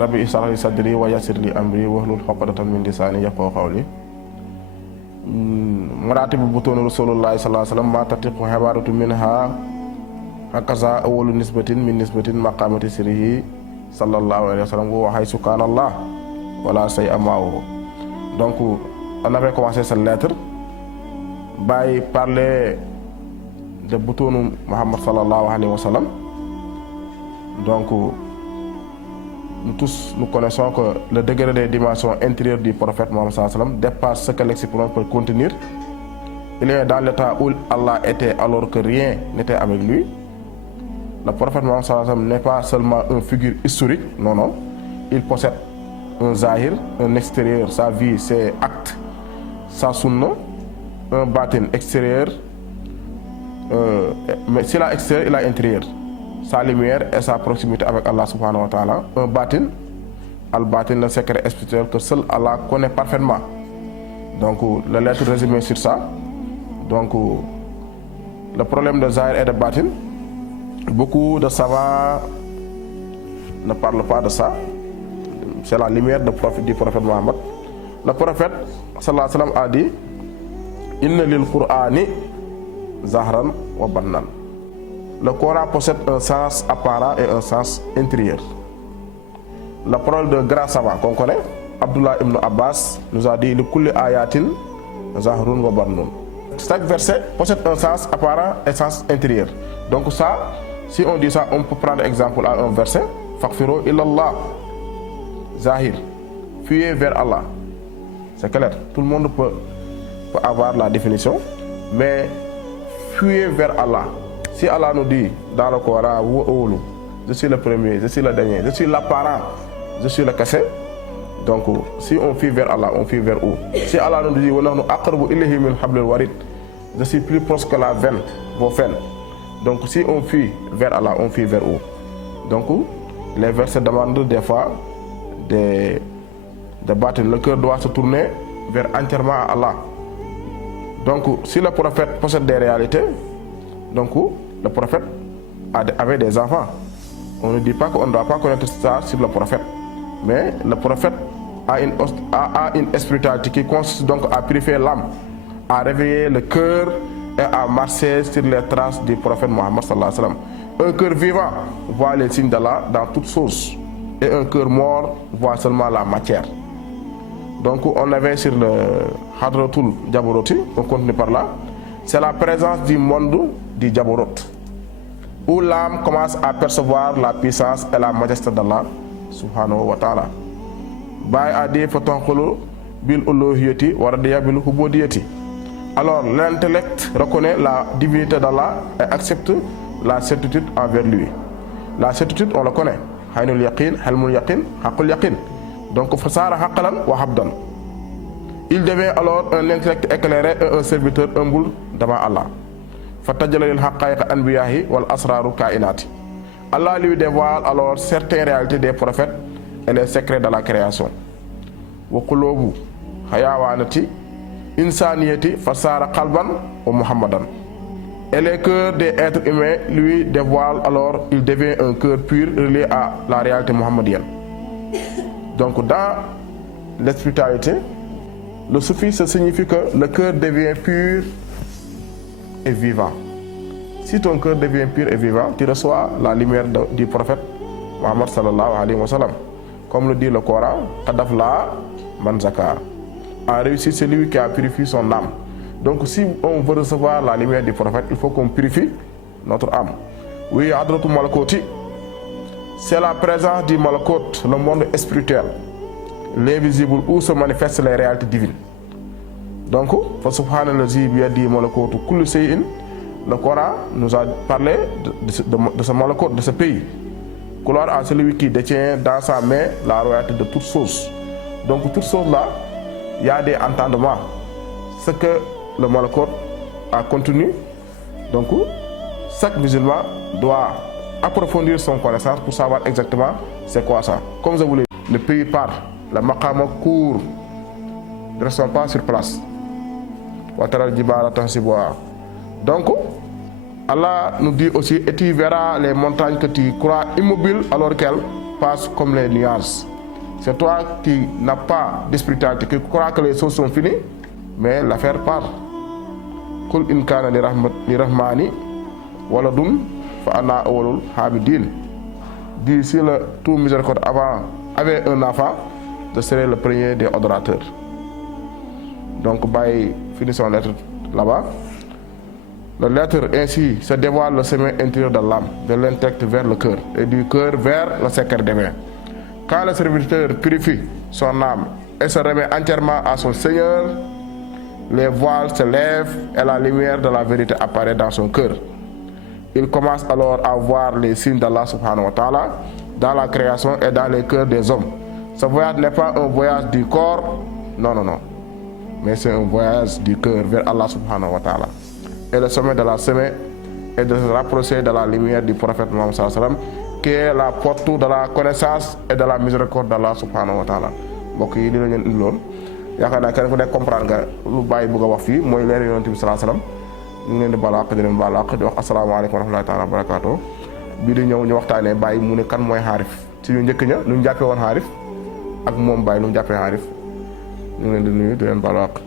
rabbi ishrah li sadri wa yassir li amri wahlul uqdatan min lisani yafqahu qawli. مراتب بطون رسول الله صلى الله عليه وسلم ما تتق عبارة منها هكذا أول نسبة من نسبة مقامة سره صلى الله عليه وسلم وحيث كان الله ولا شيء معه. Donc on avait commencé cette lettre by parler de bouton Muhammad sallallahu alayhi wa sallam. Donc nous tous nous connaissons que le degré des dimensions intérieures du prophète Muhammad sallallahu alayhi wa sallam dépasse ce que l'expression peut contenir. Il est dans l'état où Allah était alors que rien n'était avec lui. Le prophète Muhammad sallallahu alayhi wa sallam n'est pas seulement une figure historique, non, non. Il possède un zahir, un extérieur, sa vie, ses actes, sa sunna, un batin extérieur. Mais s'il a extérieur, il a intérieur. Sa lumière et sa proximité avec Allah subhanahu wa ta'ala. Un batin, al-batin, le secret spirituel que seul Allah connaît parfaitement. Donc, la lettre résumée sur ça. Donc, le problème de zahir et de batin, beaucoup de savants ne parlent pas de ça. C'est la lumière du prophète Mohammed. Le prophète sallallahu alayhi wa sallam a dit Inna lil Qur'ani zahran wa bannan. Le Coran possède un sens apparent et un sens intérieur. La parole de grand savant qu'on connaît, Abdullah ibn Abbas, nous a dit le kulli ayatin zahrun wa bannun. Chaque verset possède un sens apparent et un sens intérieur. Donc ça, si on dit ça, on peut prendre exemple à un verset. Faghfiru illallah. Zahir. Fuyez vers Allah. C'est clair. Tout le monde peut avoir la définition. Mais fuyez vers Allah. Si Allah nous dit dans le Coran, je suis le premier, je suis le dernier, je suis l'apparent, je suis le caché. Donc si on fuit vers Allah, on fuit vers où? Si Allah nous dit je suis plus proche que la veine, vos veines. Donc si on fuit vers Allah, on fuit vers où? Donc les versets demandent des fois des bâtons. Le cœur doit se tourner vers entièrement à Allah. Donc si le prophète possède des réalités, donc le prophète avait des enfants. On ne dit pas qu'on ne doit pas connaître ça sur le prophète. Mais le prophète a une spiritualité qui consiste donc à purifier l'âme, à réveiller le cœur et à marcher sur les traces du prophète Mohammed sallallahu alayhi wa sallam. Un cœur vivant voit les signes d'Allah dans toutes choses. Et un cœur mort voit seulement la matière. Donc on avait sur le Hadratul Jabaroti, on continue par là. C'est la présence du monde du Jabarot, où l'âme commence à percevoir la puissance et la majesté d'Allah subhanahu wa ta'ala. Baye a dit fatankhulu bil uluhiyati wa radiya bil ubudiyati. Alors l'intellect reconnaît la divinité d'Allah et accepte la certitude envers lui. La certitude, on le connaît. Haynul yaqin, halmul yaqin, haqqul yaqin. Donc fasara haqqalan wa habdan. Il devient alors un intellect éclairé et un serviteur humble devant Allah. Fatajalal haqqaiq anbiyahi wal asraru kainati. Allah lui dévoile alors certaines réalités des prophètes et les secrets de la création. Wa qulubu hayawanati insaniyati fasara qalban wa muhammadan. Et les cœurs des êtres humains lui dévoilent alors, il devient un cœur pur relié à la réalité muhammadienne. Donc dans la spiritualité, le soufisme signifie que le cœur devient pur et vivant. Si ton cœur devient pur et vivant, tu reçois la lumière du prophète Muhammad sallallahu alayhi wa sallam. Comme le dit le Coran, Qadafla man zaka. A réussi celui qui a purifié son âme. Donc si on veut recevoir la lumière du prophète, il faut qu'on purifie notre âme. Oui, Hadratu Malakoti, c'est la présence du Malakot, le monde spirituel, l'invisible où se manifestent les réalités divines. Donc, Subhanallazi biyadi malakotu kulli shay'in, le Coran nous a parlé de ce Malakot, de ce pays. Gloire à celui qui détient dans sa main la royauté de toutes choses. Donc, toutes choses là, il y a des entendements. Ce que le Malakot a contenu, donc chaque musulman doit approfondir son connaissance pour savoir exactement c'est quoi ça. Comme je vous l'ai dit, le pays part, le maqama court, ne restons pas sur place. Donc, Allah nous dit aussi, et tu verras les montagnes que tu crois immobiles alors qu'elles passe comme les nuages. C'est toi qui n'as pas de spiritualité, qui crois que les choses sont finies, mais l'affaire part. Kul in kana li rahmani waladun fa ana awwalul habidin. Dis si le tout miséricorde avant avait un enfant, je serais le premier des adorateurs. Donc, finissons la lettre là-bas. La lettre ainsi se dévoile le sommet intérieur de l'âme, de l'intellect vers le cœur, et du cœur vers le secret divin. Quand le serviteur purifie son âme et se remet entièrement à son Seigneur, les voiles se lèvent et la lumière de la vérité apparaît dans son cœur. Il commence alors à voir les signes d'Allah subhanahu wa ta'ala dans la création et dans les cœurs des hommes. Ce voyage n'est pas un voyage du corps, non, mais c'est un voyage du cœur vers Allah subhanahu wa ta'ala. Et le sommet de la semaine est de se rapprocher de la lumière du prophète Mohammed sallallahu alayhi wa sallam, qui est la porte de la connaissance et de la miséricorde d'Allah subhanahu wa ta'ala. mbokk yi li la leen indiloon yaakaar naa kenn ku nekk comprendre nga lu bàyyi bëgg a wax fii mooy leer yonent bi sallallahu alayhi wa sallam. ñu ngi leen di baal àq di leen baal àq di wax asalaamaaleykum wa rahmatullahi taala wa barakaatu. bii di ñëw ñu waxtaanee bàyyi mu ne kan mooy xaarif ci ñu njëkk ña lu ñu jàppee woon xaarif ak moom bàyyi lu mu jàppee xaarif ñu ngi leen di nuyu di leen baal àq.